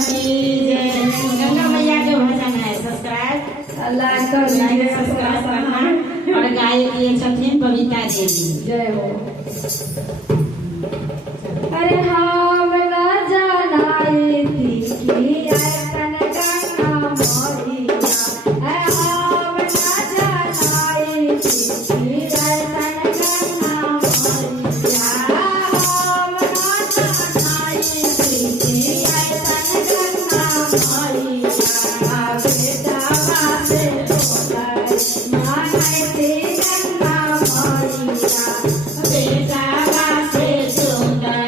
की जय। गंगा मैया के भजन है, सब्सक्राइब लाइक कर दीजिए, सब्सक्राइब करना। और गायक ये छथिन बबीता देवी, जय हो। अरे हम ना जानाई थी कि ऐसन गंगा मैया, हम ना जानाई थी कि ऐसन गंगा मैया, हम ना जानाई थी कि ऐसन गंगा मैया, बेटा बासे तोड़े माने थी गंगा मैया, बेटा बासे तोड़े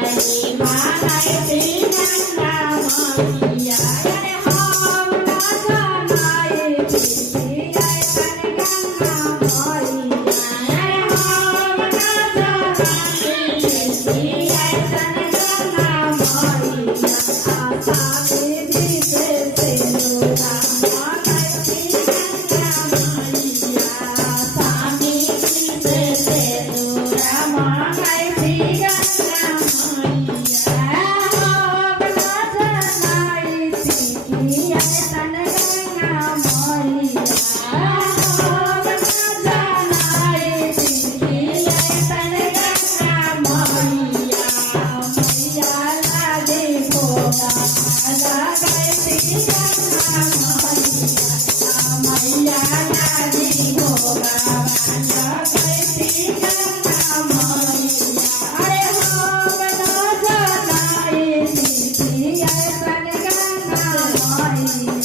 माने थी गंगा मैया। अरे हम ना जानाई थी कि ऐसन गंगा मैया, अरे हम ना जानाई थी कि ऐसन गंगा मैया, आशा विधि से लोरा माने थी गंगा मैया, आशा विधि से लोरा माने थी गंगा मैया। हम ना जानाई थी कि ऐसन गंगा मैया, हम ना जानाई थी कि ऐसन गंगा मैया, मैया लागे भोला लागे थी गंगा मैया, मैया लागे भोला लागे थी गंगा मैया। अरे हम ना जानाई थी कि ऐसन गंगा मैया,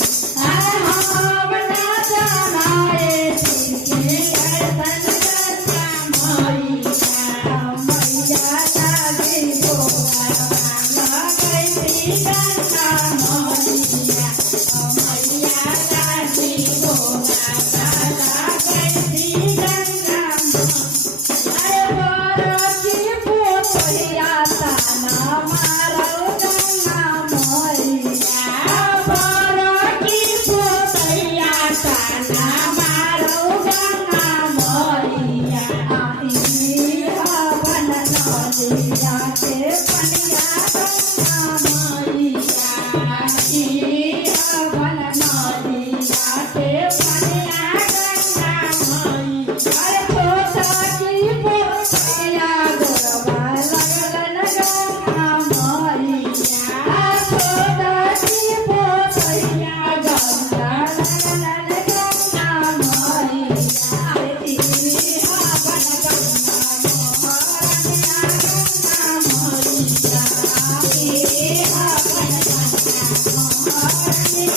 अरे हम ना जानाई थी कि ऐसन गंगा मैया, मैया लागे भोला लागे थी गंगा मैया, मैया लागे भोला लागे थी गंगा मैया। अरे बोरो की पोतैया ताना मारो गंगा मैया, बोरो की पोतैया ताना मारो गंगा मैया, आही हवन नदिया के पनिया गंगा मैया, आही हवन नदिया के पनिया गंगा मैया। अरे छोटा की पोतैया गोरवा लगलन गंगा मैया, छोटा की पोतैया गंगा लगलन गंगा मैया। अरे तीरी हवन गंगा मोहरनिया गंगा मैया, तीरी हवन गंगा मोहरनिया